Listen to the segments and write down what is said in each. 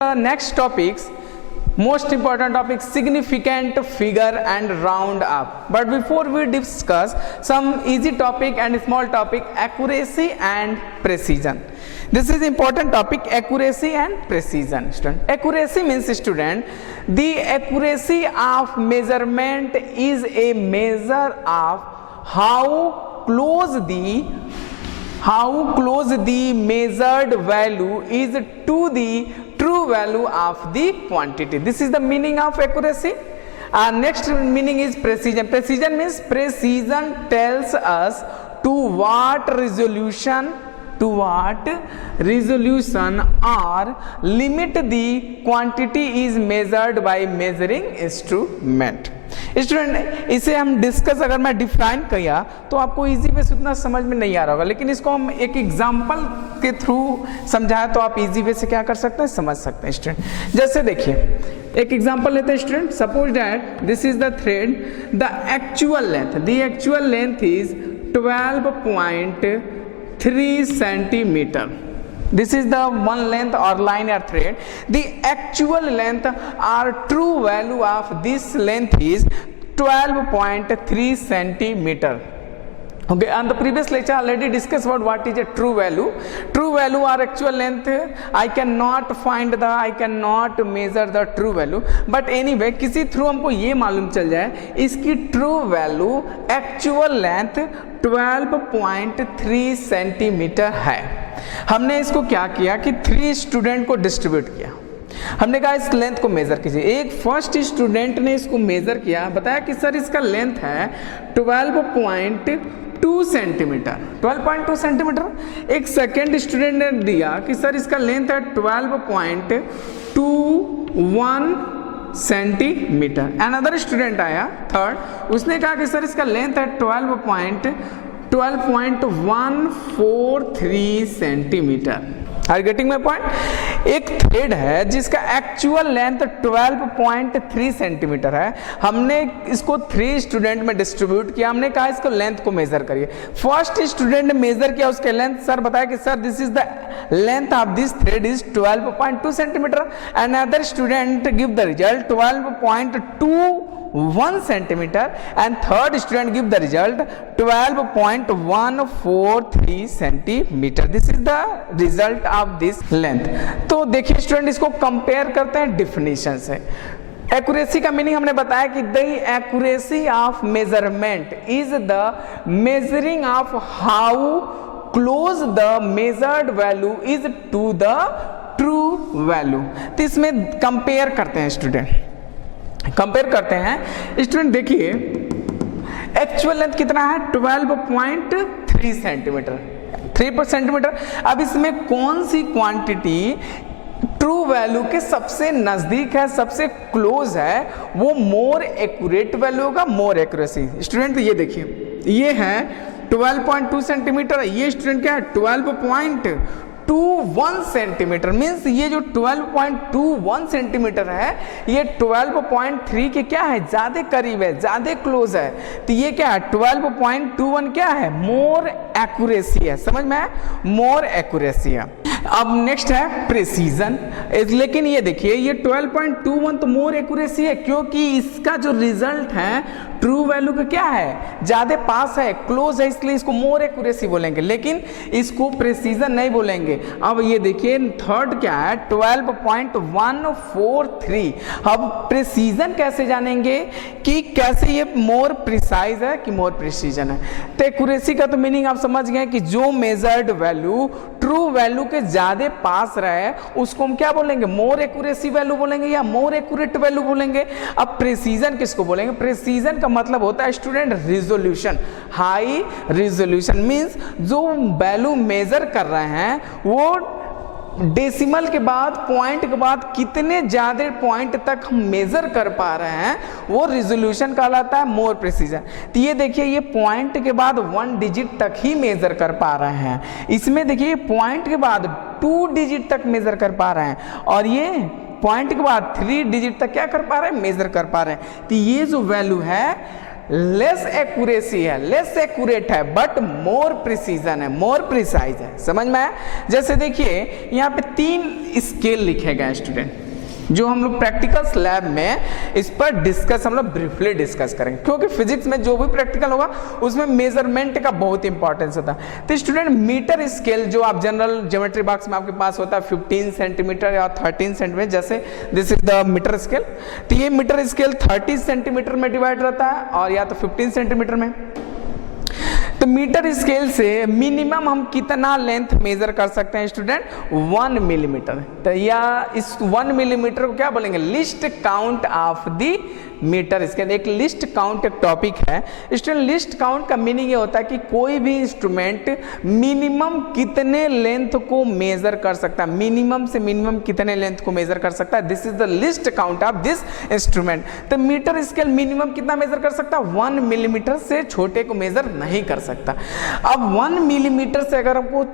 Next topics, most important topic, significant figure and round up. But before we discuss some easy topic and small topic, accuracy and precision. This is important topic, accuracy and precision. Student, accuracy means student, the accuracy of measurement is a measure of how close the measured value is to the true value of the quantity. This is the meaning of accuracy. Next meaning is precision. Precision means precision tells us to what resolution or limit the quantity is measured by measuring instrument. Student इसे हम discuss अगर मैं define किया तो आपको easy way से उतना समझ में नहीं आ रहा होगा, लेकिन इसको हम एक एग्जांपल के थ्रू समझाएं तो आप इजी वे से क्या कर सकते हैं, समझ सकते हैं स्टूडेंट। जैसे देखिए एक एग्जांपल लेते हैं student, suppose that this is the thread, the actual length is 12.3 centimetre. This is the one length or linear thread. The actual length or true value of this length is 12.3 centimeter. Okay, on the previous lecture already discussed about what is a true value. True value or actual length, I cannot measure the true value. But anyway, किसी through हमको ये मालूम चल जाए इसकी true value actual length 12.3 centimetre है. हमने इसको क्या किया कि 3 स्टूडेंट को डिस्ट्रीब्यूट किया. हमने कहा इस लेंथ को मेजर कीजिए. एक फर्स्ट स्टूडेंट ने इसको मेजर किया, बताया कि सर इसका लेंथ है 12.2 सेंटीमीटर. 12.2 सेंटीमीटर. एक सेकेंड स्टूडेंट ने दिया कि सर इसका लेंथ है 12.21 सेंटीमीटर. अनदर स्टूडेंट आया थर्ड, उसने कहा कि सर इसका लेंथ है 12.143 centimetre. Are getting my point? एक थ्रेड है जिसका एक्चुअल लेंथ 12.3 सेंटीमीटर है. हमने इसको 3 स्टूडेंट में डिस्ट्रीब्यूट किया. हमने कहा इसको लेंथ को मेजर करिए. फर्स्ट स्टूडेंट ने मेजर किया, उसके लेंथ सर बताया कि sir this is the length of this thread is 12.2 centimetre. Another student give the result 12.21 centimeter and third student give the result 12.143 centimeter. This is the result of this length. तो देखिए student इसको compare करते हैं definition से. Accuracy का meaning हमने बताया कि the accuracy of measurement is the measuring of how close the measured value is to the true value. तो इसमें कंपेयर करते हैं स्टूडेंट, कंपेयर करते हैं स्टूडेंट. देखिए एक्चुअल लेंथ कितना है 12.3 सेंटीमीटर, 3 सेंटीमीटर. अब इसमें कौन सी क्वांटिटी ट्रू वैल्यू के सबसे नजदीक है, सबसे क्लोज है, वो मोर एक्यूरेट वैल्यू होगा, मोर एक्यूरेसी. स्टूडेंट ये देखिए ये है 12.2 सेंटीमीटर, ये स्टूडेंट क्या है 12.21 सेंटीमीटर. मीन्स ये जो 12.21 सेंटीमीटर है ये 12.3 के क्या है, ज्यादा करीब है, ज्यादा क्लोज है. तो ये क्या है 12.21 क्या है, मोर एक्यूरेसी है. समझ में है, मोर एक्यूरेसी है. अब नेक्स्ट है प्रिसीजन. लेकिन ये देखिए ये 12.21 तो मोर एक्यूरेसी है क्योंकि इसका जो रिजल्ट है ट्रू वैल्यू का क्या है, ज्यादा पास है, क्लोज है, इसलिए इसको मोर एक्यूरेसी बोलेंगे, लेकिन इसको प्रिसीजन नहीं बोलेंगे. अब ये देखिए थर्ड क्या है 12.143. अब प्रिसीजन कैसे जानेंगे कि कैसे ये मोर प्रिसाइज है कि मोर प्रिसीजन है. तो एक्यूरेसी का तो मीनिंग आप समझ गए कि जो मेजर्ड वैल्यू ट्रू वैल्यू के ज्यादा पास रहे उसको हम क्या बोलेंगे, मोर एक्यूरेसी वैल्यू बोलेंगे या मोर एक्यूरेट वैल्यू बोलेंगे. अब प्रिसीजन किसको बोलेंगे, प्रिसीजन का मतलब होता है student resolution. High resolution means जो वैल्यू मेजर कर रहे हैं वो डेसिमल के बाद, पॉइंट के बाद कितने ज्यादा पॉइंट तक हम मेजर कर पा रहे हैं वो रिजोल्यूशन कहलाता है, मोर प्रिसीजन. तो ये देखिए ये पॉइंट के बाद 1 डिजिट तक ही मेजर कर पा रहे हैं. इसमें देखिए पॉइंट के बाद 2 डिजिट तक मेजर कर पा रहे हैं और ये पॉइंट के बाद 3 डिजिट तक क्या कर पा रहे हैं, मेजर कर पा रहे हैं. तो ये जो वैल्यू है लेस एक्यूरेसी है, लेस एक्यूरेट है, बट मोर प्रिसीजन है, मोर प्रिसाइज है। समझ में आया? जैसे देखिए यहाँ पे 3 स्केल लिखे गए स्टूडेंट, जो हम लोग प्रैक्टिकल्स लैब में इस पर डिस्कस हम लोग ब्रीफली डिस्कस करेंगे, क्योंकि फिजिक्स में जो भी प्रैक्टिकल होगा उसमें मेजरमेंट का बहुत इंपॉर्टेंस होता है। तो स्टूडेंट मीटर स्केल जो आप जनरल ज्योमेट्री बॉक्स में आपके पास होता है 15 सेंटीमीटर या 13 सेंटीमीटर, जैसे this is the metre scale. तो ये मीटर स्केल 30 सेंटीमीटर में डिवाइड रहता है और या तो 15 सेंटीमीटर में। तो मीटर स्केल से मिनिमम हम कितना लेंथ मेजर कर सकते हैं स्टूडेंट? 1 मिलीमीटर। तो या इस 1 मिलीमीटर को क्या बोलेंगे? Least count of the metre scale. एक लिस्ट काउंट एक टॉपिक है स्टूडेंट। लिस्ट काउंट का मीनिंग ये होता है कि कोई भी इंस्ट्रूमेंट मिनिमम कितने लेंथ को मेजर कर सकता है, मिनिमम से मिनिमम कितने लेंथ को मेजर कर सकता है। This is the list count of this instrument. तो मीटर स्केल मिनिमम कितना मेजर कर सकता है? 1 मिलीमीटर से छोटे को मेजर नहीं कर सकता। अब 1 मिलीमीटर से अगर आपको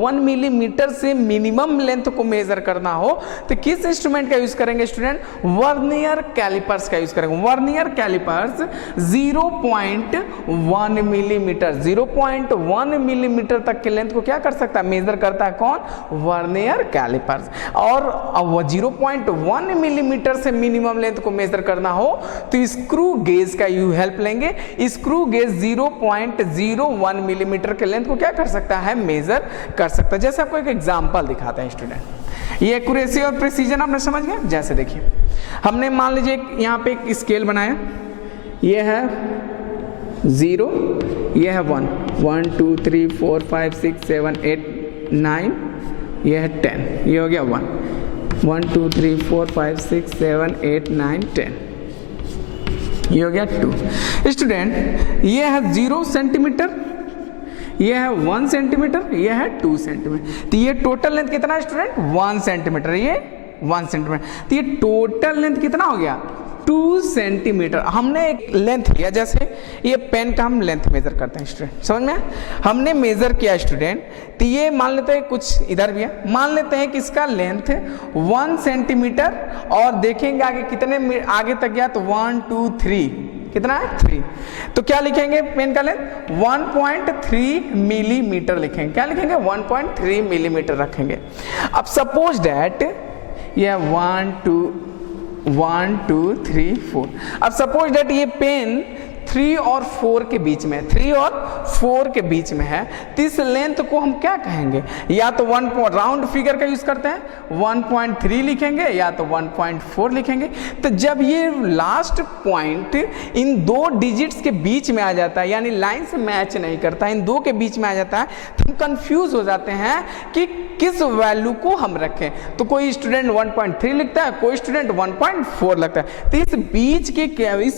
1 मिलीमीटर से मिनिमम लेंथ को मेजर करना हो तो किस इंस्ट्रूमेंट का यूज करेंगे स्टूडेंट? वर्नियर कैलिपर्स का यूज करेंगे। वर्नियर कैलिपर्स 0.1 मिलीमीटर, 0.1 मिलीमीटर तक के लेंथ को क्या कर सकता है? मेजर करता है कौन? Vernier callipers. और 0.1 मिलीमीटर से मिनिमम लेंथ को मेजर करना हो तो स्क्रू गेज का यू हेल्प लेंगे। स्क्रू गेज 0.01 मिलीमीटर के लेंथ को क्या कर सकता है? मेजर कर सकता है। जैसे आपको एक एग्जांपल दिखाते हैं स्टूडेंट। ये एक्यूरेसी और प्रिसीजन आपने समझ गया। जैसे देखिए हमने मान लीजिए यहाँ पे एक स्केल बनाया, ये है 0, ये है 1, 1 2 3 4 5 6 7 8 9, ये है 10, ये हो गया 1, 1 2 3 4 5 6 7 8 9 10, ये हो गया 2। स्टूडेंट ये है 0 सेंटीमीटर, ये है 1 सेंटीमीटर, ये है 2 सेंटीमीटर। तो ये टोटल लेंथ कितना है स्टूडेंट? 1 सेंटीमीटर, ये 1 सेंटीमीटर। तो ये टोटल लेंथ कितना हो गया? 2 सेंटीमीटर। हमने एक लेंथ लिया, जैसे ये पेन का हम लेंथ मेजर करते हैं स्टूडेंट, समझ में? हमने मेजर किया स्टूडेंट, तो ये मान लेते हैं कुछ इधर भी है, मान लेते हैं कि इसका लेंथ 1 सेंटीमीटर और देखेंगे आगे कितने आगे तक गया, तो 1 2 3, कितना है? 3। तो क्या लिखेंगे पेन का लेंथ? 1.3 मिलीमीटर लिखेंगे। क्या लिखेंगे? 1.3 मिलीमीटर रखेंगे। अब सपोज डैट ये 1 2 3 4। अब सपोज डैट ये पेन 3 और 4 के बीच में, 3 और 4 के बीच में है, तो इस लेंथ को हम क्या कहेंगे? या तो राउंड फिगर का यूज करते हैं, 1.3 लिखेंगे या तो 1.4 लिखेंगे। तो जब ये लास्ट पॉइंट इन 2 डिजिट्स के बीच में आ जाता है, यानी लाइन से मैच नहीं करता, इन 2 के बीच में आ जाता है, तो हम कंफ्यूज हो जाते हैं कि किस वैल्यू को हम रखें। तो कोई स्टूडेंट 1.3 लिखता है, कोई स्टूडेंट 1.4 लगता है। तो इस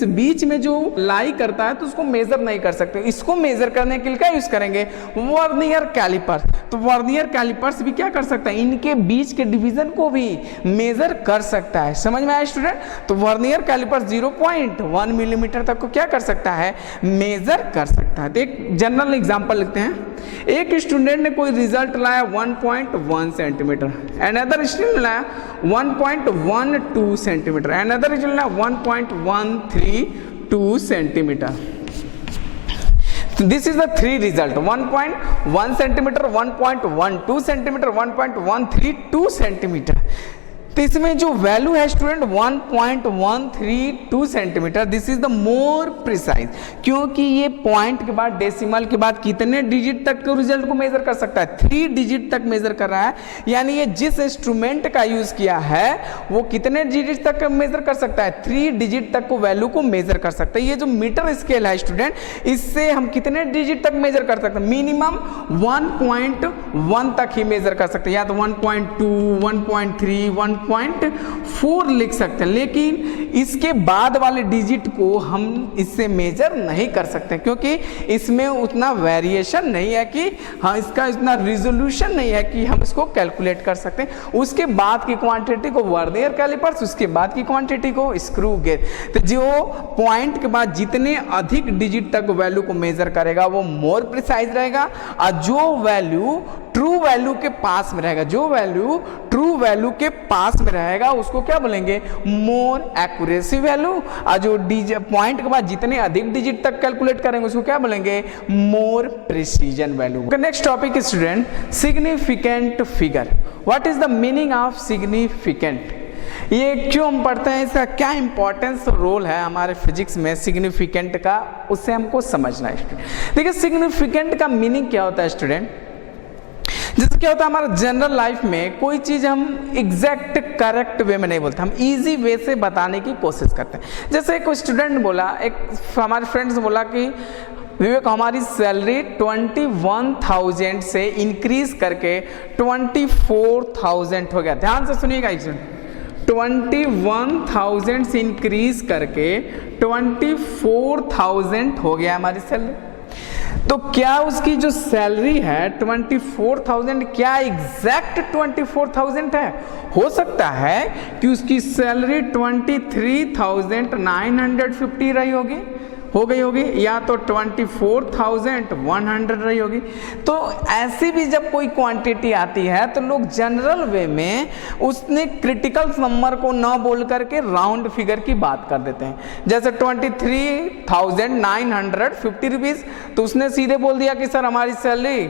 बीच में जो लाई करता है तो उसको मेजर नहीं कर सकते। इसको मेजर करने के लिए क्या यूज करेंगे? Vernier callipers. तो वर्नियर कैलिपर्स भी क्या कर सकता है? इनके बीच के डिवीजन को भी मेजर कर सकता है। समझ में आया स्टूडेंट? तो वर्नियर कैलिपर्स 0.1 मिलीमीटर तक को क्या कर सकता है? मेजर कर सकता है। तो एक जनरल एग्जांपल लिखते हैं। एक स्टूडेंट ने कोई रिजल्ट लाया 1.1 सेंटीमीटर, अनदर स्टूडेंट लाया 1.12 सेंटीमीटर, अनदर स्टूडेंट लाया 1.132 centimetre. This is the 3 result, 1.1 centimetre, 1.12 centimetre, 1.132 centimetre. तो इसमें जो वैल्यू है student 1.132 centimetre, this is the more precise, क्योंकि ये पॉइंट के बाद डेसिमल के बाद कितने डिजिट तक के रिजल्ट को मेजर कर सकता है? 3 डिजिट तक मेजर कर रहा है। यानी ये जिस इंस्ट्रूमेंट का यूज किया है वो कितने डिजिट तक मेजर कर सकता है? 3 डिजिट तक को वैल्यू को मेजर कर सकता है। ये जो मीटर स्केल है स्टूडेंट, इससे हम कितने डिजिट तक मेजर कर सकते हैं? मिनिमम 1.1 तक ही मेजर कर सकते हैं, या तो 1.2, 1.3, 1.4 लिख सकते हैं, लेकिन इसके बाद वाले डिजिट को हम इससे मेजर नहीं कर सकते, क्योंकि इसमें उतना वेरिएशन नहीं है कि हाँ, इसका इतना रिजोल्यूशन नहीं है कि हम इसको कैलकुलेट कर सकते हैं। उसके बाद की क्वांटिटी को वर्नियर कैलिपर्स, उसके बाद की क्वांटिटी को स्क्रू गेज। तो जो पॉइंट के बाद जितने अधिक डिजिट तक वैल्यू को मेजर करेगा वो मोर प्रिसाइज रहेगा, और जो वैल्यू ट्रू वैल्यू के पास में रहेगा, जो वैल्यू ट्रू वैल्यू के पास में रहेगा उसको क्या बोलेंगे, मोर एक्यूरेसी वैल्यू। और जो पॉइंट के बाद जितने अधिक डिजिट तक कैलकुलेट करेंगे उसको क्या बोलेंगे, मोर precision value. Next topic student, significant figure. What is the meaning of significant? ये क्यों हम पढ़ते हैं, इसका क्या इंपॉर्टेंस रोल है हमारे फिजिक्स में सिग्निफिकेंट का, उससे हमको समझना है स्टूडेंट। देखिए सिग्निफिकेंट का मीनिंग क्या होता है स्टूडेंट, जैसे क्या होता है हमारा जनरल लाइफ में कोई चीज हम एग्जैक्ट करेक्ट वे में नहीं बोलते, हम इजी वे से बताने की कोशिश करते हैं। जैसे एक स्टूडेंट बोला, एक हमारे फ्रेंड्स बोला कि विवेक हमारी सैलरी 21,000 से इंक्रीज करके 24,000 हो गया। ध्यान से सुनिएगा स्टूडेंट, 21,000 से इंक्रीज करके 24,000 हो गया हमारी सैलरी। तो क्या उसकी जो सैलरी है 24,000 क्या एग्जैक्ट 24,000 है? हो सकता है कि उसकी सैलरी 23,950 रही होगी, हो गई होगी, या तो 24,100 रही होगी। तो ऐसी भी जब कोई क्वांटिटी आती है तो लोग जनरल वे में उसने क्रिटिकल नंबर को न बोल करके राउंड फिगर की बात कर देते हैं। जैसे 23,950 रुपीज, तो उसने सीधे बोल दिया कि सर हमारी सैलरी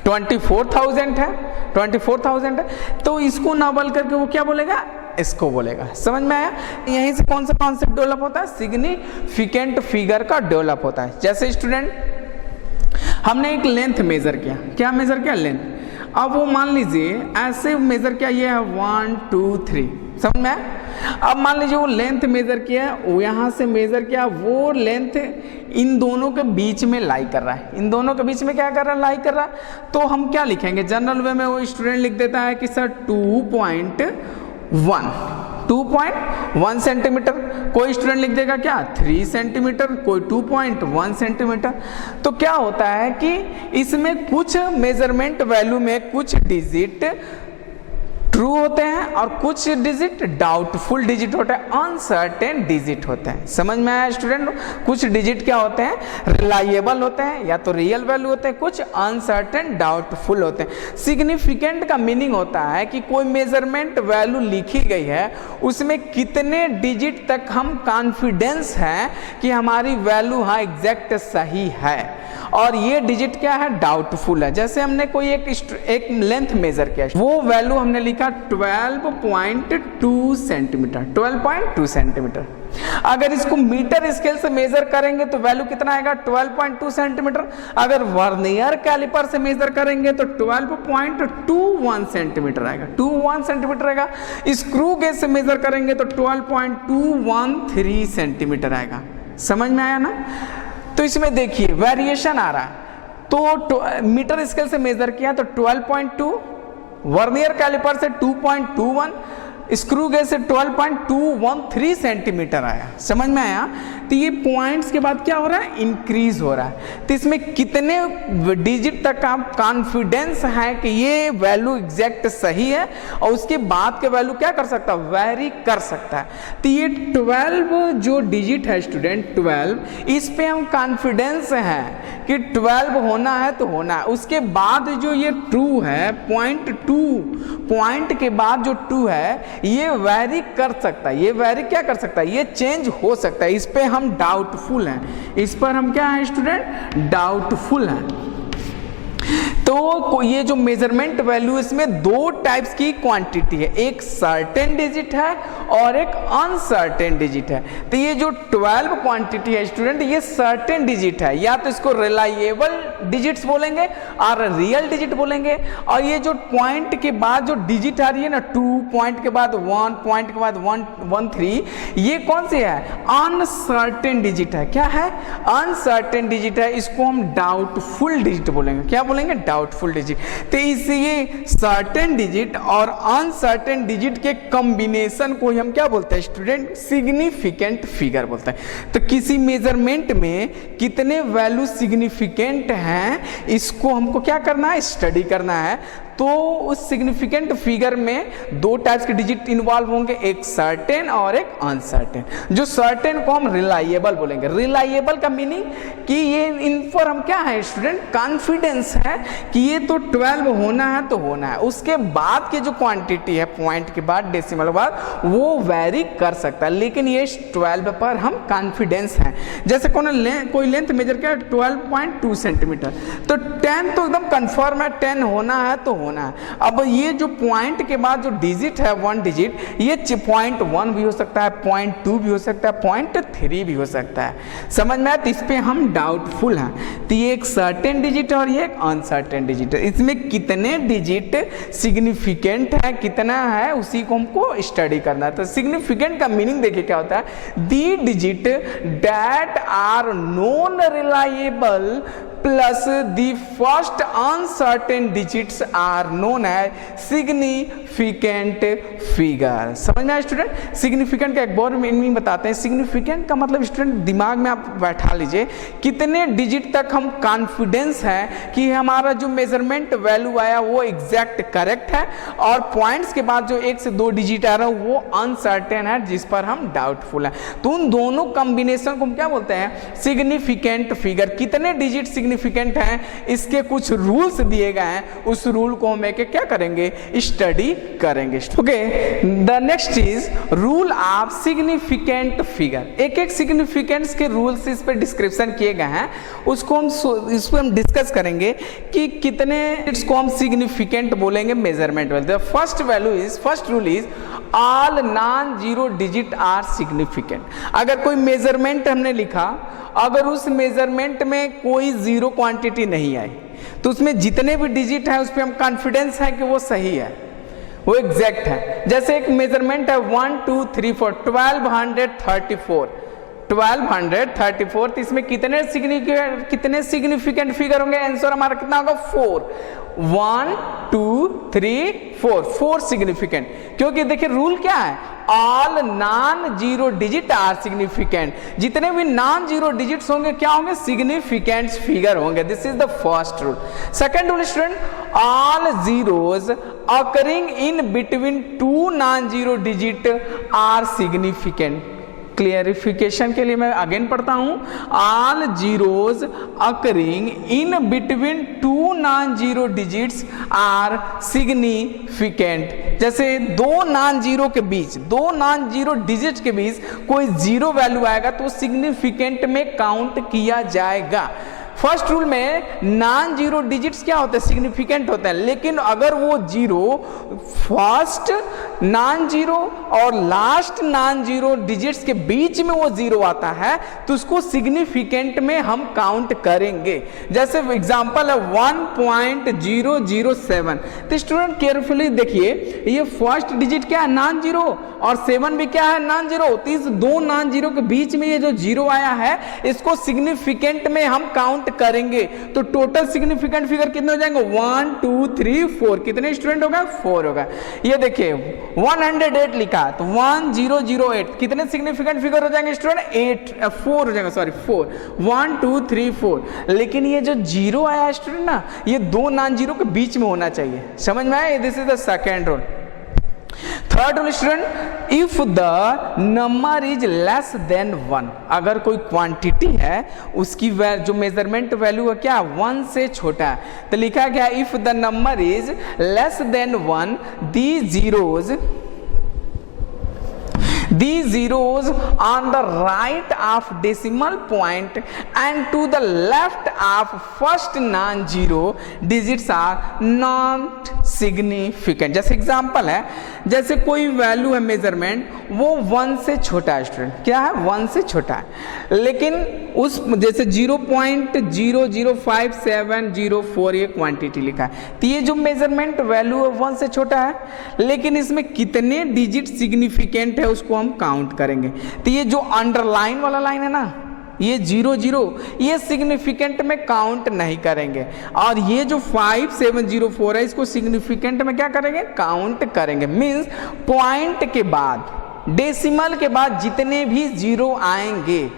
24,000 है, 24,000 है। तो इसको ना बोल करके वो क्या बोलेगा, इसको बोलेगा। समझ में आया? यहीं से कौन सा कॉन्सेप्ट डेवलप होता है, सिग्निफिकेंट फिगर का डेवलप होता है। जैसे स्टूडेंट हमने एक लेंथ मेजर किया, क्या मेजर किया, लेंथ। अब वो मान लीजिए ऐसे मेजर किया, ये है 1 2 3, समझ में आया? अब मान लीजिए वो लेंथ मेजर किया, वो यहाँ से मेजर किया, वो लेंथ इन दोनों के बीच में लाई कर रहा है, इन दोनों के बीच में क्या कर रहा है, लाई कर रहा है। तो हम क्या लिखेंगे जनरल वे में, वो स्टूडेंट लिख देता है कि सर 2.1 सेंटीमीटर। कोई स्टूडेंट लिख देगा क्या 3 सेंटीमीटर, कोई 2.1 सेंटीमीटर। तो क्या होता है कि इसमें कुछ मेजरमेंट वैल्यू में कुछ डिजिट ट्रू होते हैं और कुछ डिजिट डाउटफुल डिजिट होते हैं, अनसर्टेन डिजिट होते हैं। समझ में आया स्टूडेंट? कुछ डिजिट क्या होते हैं, रिलायबल होते हैं या तो रियल वैल्यू होते हैं, कुछ अनसर्टेन डाउटफुल होते हैं। सिग्निफिकेंट का मीनिंग होता है कि कोई मेजरमेंट वैल्यू लिखी गई है उसमें कितने डिजिट तक हम कॉन्फिडेंस है कि हमारी वैल्यू हाँ एग्जैक्ट सही है, और ये डिजिट क्या है, डाउटफुल है। जैसे हमने कोई एक लेंथ मेजर किया, वो वैल्यू हमने लिखा 12.2 सेंटीमीटर, 12.2 सेंटीमीटर। अगर इसको मीटर स्केल से मेजर करेंगे तो वैल्यू कितना आएगा, 12.2 सेंटीमीटर। अगर वर्नियर कैलिपर से मेजर करेंगे तो 12.21 सेंटीमीटर आएगा, 21 सेंटीमीटर आएगा। स्क्रू गेज से मेजर करेंगे तो 12.213 सेंटीमीटर आएगा। समझ में आया ना? तो इसमें देखिए वेरिएशन आ रहा है। तो मीटर स्केल से मेजर किया तो 12.2, वर्नियर कैलिपर से 2.21, स्क्रू गेज से 12.213 सेंटीमीटर आया। समझ में आया? तो ये पॉइंट्स के बाद क्या हो रहा है, इंक्रीज हो रहा है। तो इसमें कितने डिजिट तक आप कॉन्फिडेंस है कि ये वैल्यू एग्जैक्ट सही है, और उसके बाद के वैल्यू क्या कर सकता है, वेरी कर सकता है। तो ये 12 जो डिजिट है स्टूडेंट, 12, इस पे हम कॉन्फिडेंस है कि 12 होना है तो होना है। उसके बाद जो ये ट्रू है, पॉइंट के बाद जो ट्रू है ये वेरी कर सकता है, ये वेरी क्या कर सकता है, ये चेंज हो सकता है। इस पे हम डाउटफुल हैं, इस पर हम क्या है स्टूडेंट, डाउटफुल हैं। तो ये जो मेजरमेंट वैल्यू, इसमें दो टाइप्स की क्वांटिटी है, एक सर्टेन डिजिट है और एक अनसर्टेन डिजिट है। तो ये जो 12 क्वांटिटी है स्टूडेंट, ये सर्टेन डिजिट है, या तो इसको रिलायबल डिजिट्स बोलेंगे और रियल डिजिट बोलेंगे। और ये जो पॉइंट के बाद जो डिजिट आ रही है ना, 2 पॉइंट के बाद 1, पॉइंट के बाद 113, ये कौन सी है, अनसर्टेन डिजिट है। क्या है, अनसर्टेन डिजिट है। इसको हम डाउटफुल डिजिट बोलेंगे। क्या बोलेंगे, डाउटफुल डिजिट। तो इसलिए सर्टेन डिजिट और अनसर्टेन डिजिट के कॉम्बिनेशन को हम क्या बोलते हैं स्टूडेंट, सिग्निफिकेंट फिगर बोलते हैं। तो किसी मेजरमेंट में कितने वैल्यू सिग्निफिकेंट हैं, इसको हमको क्या करना है, स्टडी करना है। तो उस सिग्निफिकेंट फिगर में दो टाइप्स के डिजिट इन्वॉल्व होंगे, एक सर्टेन और एक अनसर्टेन। जो सर्टेन को हम रिलायबल बोलेंगे। रिलायबल का मीनिंग कि ये इन पर हम क्या है स्टूडेंट, कॉन्फिडेंस है कि ये तो 12 होना है तो होना है, उसके बाद की जो क्वांटिटी है पॉइंट के बाद डेसिमल के बाद वो वेरी कर सकता है, लेकिन ये 12 पर हम कॉन्फिडेंस हैं। जैसे कोई लेंथ मेजर किया 12.2 सेंटीमीटर, तो 10 तो एकदम कंफर्म है, 10 होना है तो होना है। अब ये जो पॉइंट के बाद जो डिजिट है 1 डिजिट, ये 0.1 भी हो सकता है, 0.2 भी हो सकता है, 0.3 भी हो सकता है। समझ में आया? तो इस पे हम डाउटफुल हैं। तो ये एक सर्टेन डिजिट है और ये एक अनसर्टेन डिजिट है। इसमें कितने डिजिट सिग्निफिकेंट है, कितना है, उसी को हमको स्टडी करना है। तो सिग्निफिकेंट का मीनिंग देखिए क्या होता है, the digit that are non reliable plus the first uncertain digits are known as significant figure. समझ में आया स्टूडेंट? सिग्निफिकेंट का एक और मीनिंग बताते हैं। सिग्निफिकेंट का मतलब स्टूडेंट दिमाग में आप बैठा लीजिए, कितने डिजिट तक हम कॉन्फिडेंस है कि हमारा जो मेजरमेंट वैल्यू आया वो एग्जैक्ट करेक्ट है, और पॉइंट्स के बाद जो 1 से 2 डिजिट आ रहा है वो अनसर्टेन है, जिस पर हम डाउटफुल है। तो उन दोनों कॉम्बिनेशन को हम क्या बोलते हैं, सिग्निफिकेंट फिगर। कितने डिजिट सिग्निफिकेंट हैं, इसके कुछ रूल्स दिए गए हैं, उस रूल को हम एक क्या करेंगे, स्टडी करेंगे। Okay, the next is rule of significant figure. एक एक सिग्निफिकेंस के रूल्स इस पे डिस्क्रिप्शन किए गए हैं, उसको हम डिस्कस करेंगे कि कितने डिजिट्स को हम सिग्निफिकेंट बोलेंगे measurement value. First rule is all non zero digit are significant. अगर कोई मेजरमेंट हमने लिखा, अगर उस मेजरमेंट में कोई जीरो क्वांटिटी नहीं आई, तो उसमें जितने भी डिजिट है उस पर हम कॉन्फिडेंस है कि वो सही है, वो एग्जैक्ट है। जैसे एक मेजरमेंट है 1 2 3 4 1234, तो इसमें कितने सिग्निफिकेंट फिगर होंगे? आंसर हमारा कितना होगा? 4। 1 2 3 4 सिग्निफिकेंट। क्योंकि देखिए रूल क्या है, all non zero digit are significant. जितने भी नॉन जीरो डिजिट्स होंगे क्या होंगे? सिग्निफिकेंट फिगर होंगे। This is the first rule. Second rule student, all zeros occurring in between 2 non zero digit are significant. Clarification के लिए मैं अगेन पढ़ता हूं, all zeros occurring in between 2 non zero digits are significant. जैसे दो non zero digit के बीच कोई zero value आएगा तो सिग्निफिकेंट में काउंट किया जाएगा। फर्स्ट रूल में नॉन जीरो डिजिट्स क्या होते हैं? सिग्निफिकेंट होते हैं, लेकिन अगर वो जीरो फर्स्ट नॉन जीरो और लास्ट नॉन जीरो डिजिट्स के बीच में वो जीरो आता है तो उसको सिग्निफिकेंट में हम काउंट करेंगे। जैसे एग्जांपल है 1.007। तो स्टूडेंट केयरफुली देखिए, ये फर्स्ट डिजिट क्या है? नॉन जीरो, और 7 भी क्या है? Non zero. तो इस दो नॉन जीरो के बीच में ये जो जीरो आया है इसको सिग्निफिकेंट में हम काउंट करेंगे। तो टोटल सिग्निफिकेंट फिगर कितने हो जाएंगे? 1 2 3 4। कितने स्टूडेंट होगा? 4 होगा। ये देखिए 108 लिखा तो 1008 कितने सिग्निफिकेंट फिगर हो जाएंगे स्टूडेंट? 4 हो जाएगा, सॉरी 4। 1 2 3 4। लेकिन ये जो जीरो आया स्टूडेंट ना, ये दो नॉन जीरो के बीच में होना चाहिए। समझ में आया? This is the second rule. Third rule student, if the number is less than 1। अगर कोई क्वांटिटी है उसकी जो मेजरमेंट वैल्यू है क्या? 1 से छोटा है, तो लिखा गया if the number is less than 1 these zeros on the right of decimal point and to the left of first non-zero digits are not significant। जैसे एग्जांपल है, जैसे कोई वैल्यू है मेजरमेंट, वो 1 से छोटा है स्टूडेंट, क्या है? 1 से छोटा है, लेकिन उस जैसे 0.0057004 ये क्वांटिटी लिखा है, तो ये जो मेजरमेंट वैल्यू है 1 से छोटा है, लेकिन इसमें कितने डिजिट सिग्निफिकेंट है उसको हम काउंट करेंगे। तो ये जो अंडरलाइन वाला लाइन है ना, ये 00, ये सिग्निफिकेंट में काउंट नहीं करेंगे, और ये जो 5704 है इसको सिग्निफिकेंट में क्या करेंगे? काउंट करेंगे। मींस पॉइंट के बाद, डेसिमल के बाद जितने भी जीरो आएंगे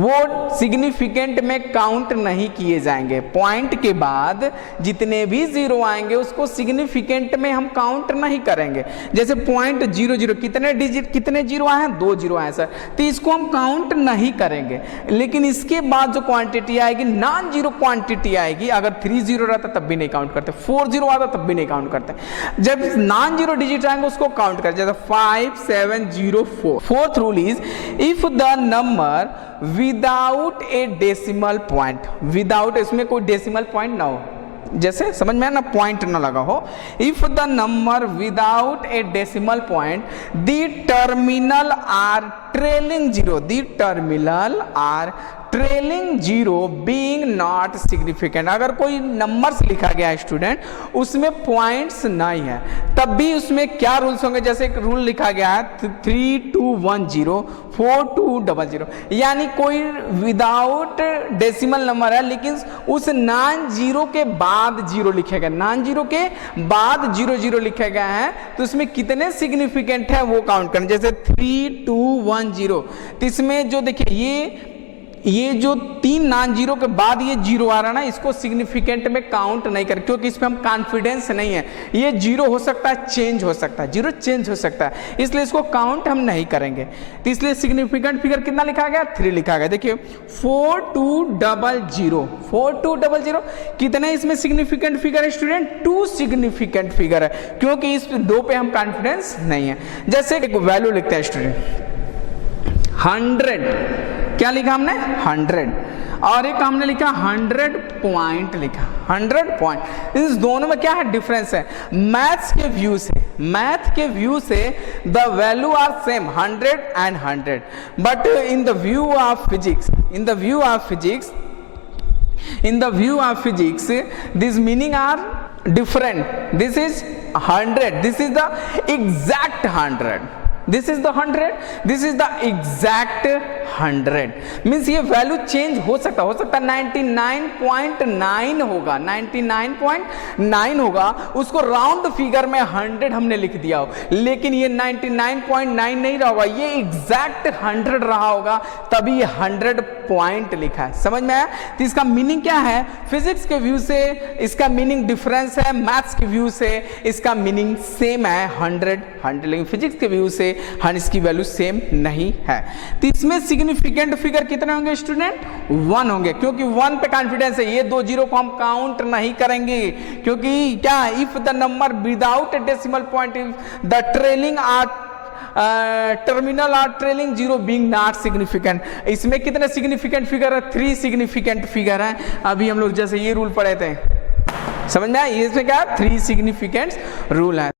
वो सिग्निफिकेंट में काउंट नहीं किए जाएंगे। पॉइंट के बाद जितने भी जीरो आएंगे उसको सिग्निफिकेंट में हम काउंट नहीं करेंगे। जैसे पॉइंट 00 कितने डिजिट कितने जीरो आए हैं, 2 जीरो आए सर, तो इसको हम काउंट नहीं करेंगे। लेकिन इसके बाद जो क्वांटिटी आएगी नॉन जीरो क्वांटिटी आएगी, अगर 30 रहता तब भी नहीं काउंट करते, 40 आता तब भी नहीं काउंट करते। जब नॉन जीरो डिजिट आएंगे उसको काउंट करें, जैसे 5704। Fourth rule is if the number without a decimal point, without इसमें कोई डेसिमल पॉइंट ना हो, जैसे समझ में ना पॉइंट ना लगा हो, if the number without a decimal point the terminal or trailing zero, the terminal or trailing zero being not significant. अगर कोई नंबर्स लिखा गया है स्टूडेंट उसमें पॉइंट्स नहीं है तब भी उसमें क्या रूल्स होंगे, जैसे एक रूल लिखा गया है 3210 4200, यानी कोई विदाउट डेसिमल नंबर है लेकिन उस नॉन जीरो के बाद जीरो लिखे गए, नॉन जीरो के बाद 00 लिखे गए हैं, तो उसमें कितने सिग्निफिकेंट है वो काउंट करना। जैसे 3210, तो इसमें जो देखिए ये जो 3 नॉन जीरो के बाद ये जीरो आ रहा है ना, इसको सिग्निफिकेंट में काउंट नहीं कर, क्योंकि इसमें हम कॉन्फिडेंस नहीं है, ये जीरो हो सकता है, चेंज हो सकता है, जीरो चेंज हो सकता है, इसलिए इसको काउंट हम नहीं करेंगे। तो इसलिए सिग्निफिकेंट फिगर कितना लिखा गया, 3 लिखा गया। देखिए 4200, 4200 कितने इसमें सिग्निफिकेंट फिगर है स्टूडेंट, 2 सिग्निफिकेंट फिगर है, क्योंकि इस 2 पे हम कॉन्फिडेंस नहीं है। जैसे एक वैल्यू लिखते हैं स्टूडेंट 100, क्या लिखा हमने 100, और एक हमने लिखा 100 पॉइंट लिखा, 100 पॉइंट। इस दोनों में क्या है डिफरेंस है, मैथ्स के व्यू से, मैथ के व्यू से the value are same 100 and 100, but in the view of physics, in the view of physics, in the view of physics this meaning are different. This is 100, this is the exact 100, this is the 100, this is the exact 100, means ये value change हो सकता है 99.9 होगा, 99.9 होगा, उसको round figure में 100 हमने लिख दिया हो, लेकिन ये 99.9 नहीं रहा होगा, ये एग्जैक्ट 100 रहा होगा, तभी ये 100 पॉइंट लिखा है। समझ में आया? तो इसका मीनिंग क्या है, फिजिक्स के व्यू से इसका मीनिंग डिफरेंस है, मैथ्स के व्यू से इसका मीनिंग सेम है 100, लेकिन फिजिक्स के व्यू से इसकी वैल्यू सेम नहीं है। तो इसमें सिग्निफिकेंट फिगर कितने होंगे स्टूडेंट, 1 होंगे, क्योंकि 1 पे कॉन्फिडेंस है, ये 2 जीरो को हम काउंट नहीं करेंगे, क्योंकि क्या, if the number without decimal point the trailing or terminal or trailing zero being not significant. इसमें कितने सिग्निफिकेंट फिगर है, 3 सिग्निफिकेंट फिगर है। अभी हम लोग जैसे ये रूल पढ़े थे, समझ में आया, इसमें क्या 3 सिग्निफिकेंट रूल है।